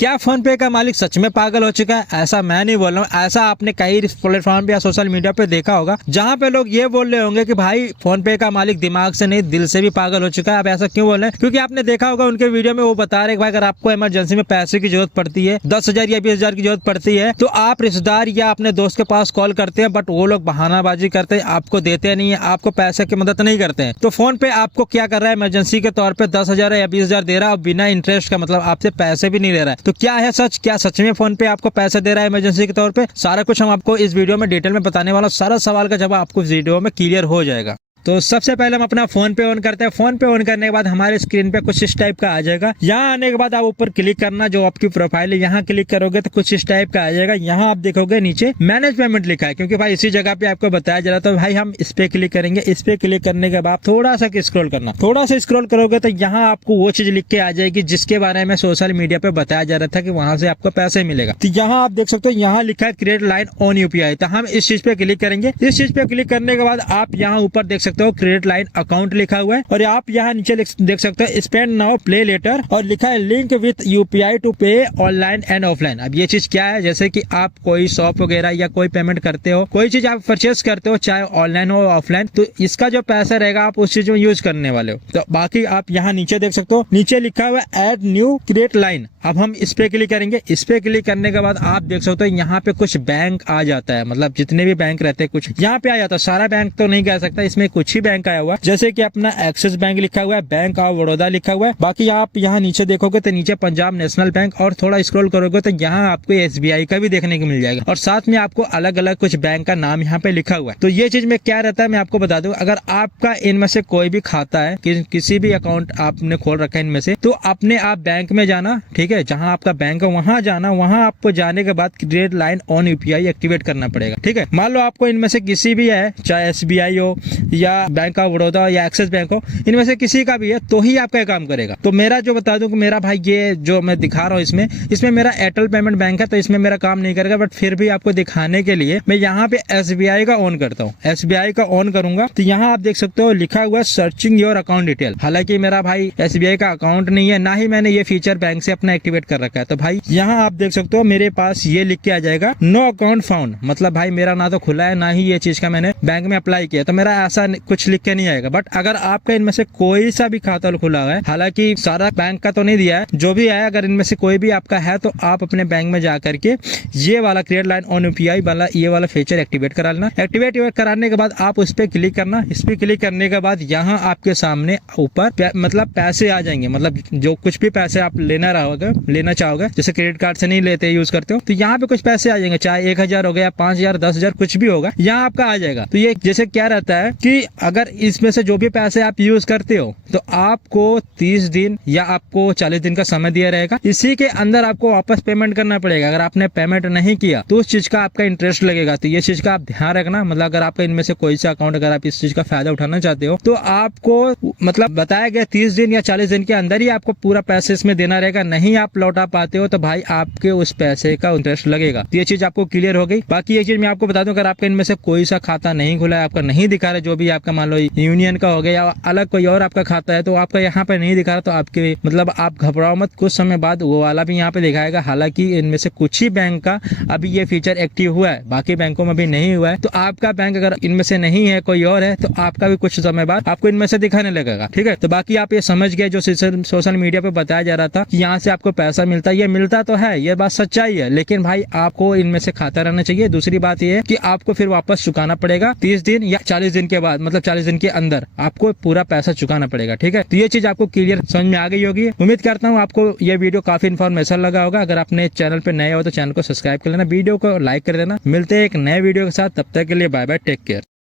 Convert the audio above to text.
क्या फोन पे का मालिक सच में पागल हो चुका है? ऐसा मैं नहीं बोल रहा हूँ, ऐसा आपने कई प्लेटफॉर्म पे या सोशल मीडिया पे देखा होगा, जहाँ पे लोग ये बोल रहे होंगे कि भाई फोन पे का मालिक दिमाग से नहीं दिल से भी पागल हो चुका है। अब ऐसा क्यों बोल रहे हैं? क्योंकि आपने देखा होगा उनके वीडियो में वो बता रहे भाई अगर आपको इमरजेंसी में पैसे की जरूरत पड़ती है, 10,000 या 20,000 की जरूरत पड़ती है, तो आप रिश्तेदार या अपने दोस्त के पास कॉल करते हैं, बट वो लोग बहानाबाजी करते हैं, आपको देते नहीं है, आपको पैसे की मदद नहीं करते हैं। तो फोन पे आपको क्या कर रहा है, इमरजेंसी के तौर पे 10,000 या 20,000 दे रहा है, बिना इंटरेस्ट का, मतलब आपसे पैसे भी नहीं ले रहा है। तो क्या है सच? क्या सच में फोन पे आपको पैसे दे रहा है इमरजेंसी के तौर पे? सारा कुछ हम आपको इस वीडियो में डिटेल में बताने वाला हूं। सारा सवाल का जवाब आपको इस वीडियो में क्लियर हो जाएगा। तो सबसे पहले हम अपना फोन पे ऑन करते हैं। फोन पे ऑन करने के बाद हमारे स्क्रीन पे कुछ इस टाइप का आ जाएगा। यहाँ आने के बाद आप ऊपर क्लिक करना, जो आपकी प्रोफाइल है यहाँ क्लिक करोगे तो कुछ इस टाइप का आ जाएगा। यहाँ आप देखोगे नीचे मैनेज पेमेंट लिखा है, क्योंकि भाई इसी जगह पे आपको बताया जा रहा था। भाई हम इस पे क्लिक करेंगे। इस पे क्लिक करने के बाद थोड़ा सा स्क्रॉल करना, थोड़ा सा स्क्रॉल करोगे तो यहाँ आपको वो चीज लिख के आ जाएगी जिसके बारे में सोशल मीडिया पे बताया जा रहा था कि वहां से आपको पैसे मिलेगा। तो यहाँ आप देख सकते हो, यहाँ लिखा है क्रिएट लाइन ऑन यूपीआई। तो हम इस चीज पे क्लिक करेंगे। इस चीज पे क्लिक करने के बाद आप यहाँ ऊपर देख सकते हो क्रिएट लाइन अकाउंट लिखा हुआ है, और आप यहाँ नीचे देख सकते हो स्पेंड नाउ प्ले लेटर, और लिखा है लिंक विथ यूपीआई टू पे ऑनलाइन एंड ऑफलाइन। अब ये चीज क्या है? जैसे कि आप कोई शॉप वगैरह या कोई पेमेंट करते हो, कोई चीज आप परचेस करते हो, चाहे ऑनलाइन हो ऑफलाइन, तो इसका जो पैसा रहेगा आप उस चीज में यूज करने वाले हो। तो बाकी आप यहाँ नीचे देख सकते हो, नीचे लिखा हुआ है एड न्यू क्रिएट लाइन। अब हम इस पे क्लिक करेंगे। इस पे क्लिक करने के बाद आप देख सकते हो यहाँ पे कुछ बैंक आ जाता है, मतलब जितने भी बैंक रहते हैं कुछ यहाँ पे आ जाता है। सारा बैंक तो नहीं कह सकता, इसमें कुछ ही बैंक आया हुआ है, जैसे कि अपना एक्सिस बैंक लिखा हुआ है, बैंक ऑफ बड़ौदा लिखा हुआ है। बाकी आप यहाँ नीचे देखोगे तो नीचे पंजाब नेशनल बैंक, और थोड़ा स्क्रॉल करोगे तो यहाँ आपको एसबीआई का भी देखने को मिल जाएगा, और साथ में आपको अलग अलग कुछ बैंक का नाम यहाँ पे लिखा हुआ है। तो ये चीज में क्या रहता है मैं आपको बता दूं, अगर आपका इनमें से कोई भी खाता है, किसी भी अकाउंट आपने खोल रखा है इनमें से, तो अपने आप बैंक में जाना, ठीक है, जहाँ आपका बैंक है वहां जाना। वहां आपको जाने के बाद create line on UPI activate करना पड़ेगा, ठीक है। मान लो आपको इनमें से किसी भी है, चाहे एसबीआई हो या बैंक ऑफ बड़ौदा या एक्सिस बैंक हो, इनमें से किसी का भी है तो ही आपका काम करेगा। तो मेरा जो बता दूं कि मेरा भाई ये जो मैं दिखा रहा हूँ इसमें मेरा एयरटेल पेमेंट बैंक है, तो इसमें मेरा काम नहीं करेगा, बट फिर भी आपको दिखाने के लिए मैं यहाँ पे एसबीआई का ऑन करता हूँ। एसबीआई का ऑन करूंगा तो यहाँ आप देख सकते हो लिखा हुआ सर्चिंग योर अकाउंट डिटेल। हालांकि मेरा भाई एसबीआई का अकाउंट नहीं है, ना ही मैंने ये फीचर बैंक से अपना एक्टिवेट कर रखा है। तो भाई यहाँ आप देख सकते हो मेरे पास ये लिख के आ जाएगा नो अकाउंट फाउंड, मतलब भाई मेरा ना तो खुला है, ना ही ये चीज का मैंने बैंक में अप्लाई किया, तो मेरा ऐसा कुछ लिख के नहीं आएगा। बट अगर आपका इनमें से कोई सा भी खाता खुला है, हालांकि सारा बैंक का तो नहीं दिया है, जो भी है, अगर इनमें से कोई भी आपका है तो आप अपने बैंक में जाकर के ये वाला क्रिएट लाइन ऑन यूपीआई वाला ये वाला फीचर एक्टिवेट करा लेना। एक्टिवेट कराने के बाद आप उस पर क्लिक करना। इस पे क्लिक करने के बाद यहाँ आपके सामने ऊपर मतलब पैसे आ जाएंगे, मतलब जो कुछ भी पैसे आप लेना चाहोगे, जैसे क्रेडिट कार्ड से नहीं लेते यूज करते हो, तो यहाँ पे कुछ पैसे आ जाएंगे, चाहे 1,000 हो गया, 5,000, 10,000 कुछ भी होगा, यहाँ आपका आ जाएगा। तो ये जैसे क्या रहता है कि अगर इसमें से जो भी पैसे आप यूज करते हो तो आपको 30 दिन या आपको 40 दिन का समय दिया रहेगा, इसी के अंदर आपको वापस पेमेंट करना पड़ेगा। अगर आपने पेमेंट नहीं किया तो उस चीज का आपका इंटरेस्ट लगेगा। तो ये चीज का आप ध्यान रखना, मतलब अगर आपका इनमें से कोई सा अकाउंट अगर आप इस चीज का फायदा उठाना चाहते हो तो आपको मतलब बताया गया 30 दिन या 40 दिन के अंदर ही आपको पूरा पैसे इसमें देना रहेगा। नहीं आप लौटा पाते हो तो भाई आपके उस पैसे का इंटरेस्ट लगेगा। तो ये चीज आपको क्लियर हो गई। बाकी एक चीज मैं आपको बता दूं, अगर आपका इनमें से कोई सा खाता नहीं खुला है, आपका नहीं दिखा रहा, जो भी आपका मान लो यूनियन का हो गया या अलग कोई और आपका खाता है, तो आपका यहाँ पे नहीं दिखा रहा, तो आपके मतलब आप घबराओ मत, कुछ समय बाद वो वाला भी यहाँ पे दिखाएगा। हालांकि इनमें से कुछ ही बैंक का अभी ये फीचर एक्टिव हुआ है, बाकी बैंकों में भी नहीं हुआ है। तो आपका बैंक अगर इनमें से नहीं है, कोई और है, तो आपका भी कुछ समय बाद आपको इनमें से दिखाने लगेगा, ठीक है। तो बाकी आप ये समझ गए जो सोशल मीडिया पे बताया जा रहा था कि यहाँ से आपको पैसा मिलता है, ये मिलता तो है, ये बात सच्चाई है, लेकिन भाई आपको इनमें से खाता रहना चाहिए। दूसरी बात ये है कि आपको फिर वापस चुकाना पड़ेगा 30 दिन या 40 दिन के बाद, मतलब 40 दिन के अंदर आपको पूरा पैसा चुकाना पड़ेगा, ठीक है। तो ये चीज आपको क्लियर समझ में आ गई होगी। उम्मीद करता हूँ आपको ये वीडियो काफी इन्फॉर्मेशन लगा होगा। अगर आपने चैनल पे नए हो तो चैनल को सब्सक्राइब कर लेना, वीडियो को लाइक कर देना। मिलते हैं एक नए वीडियो के साथ, तब तक के लिए बाय बाय, टेक केयर।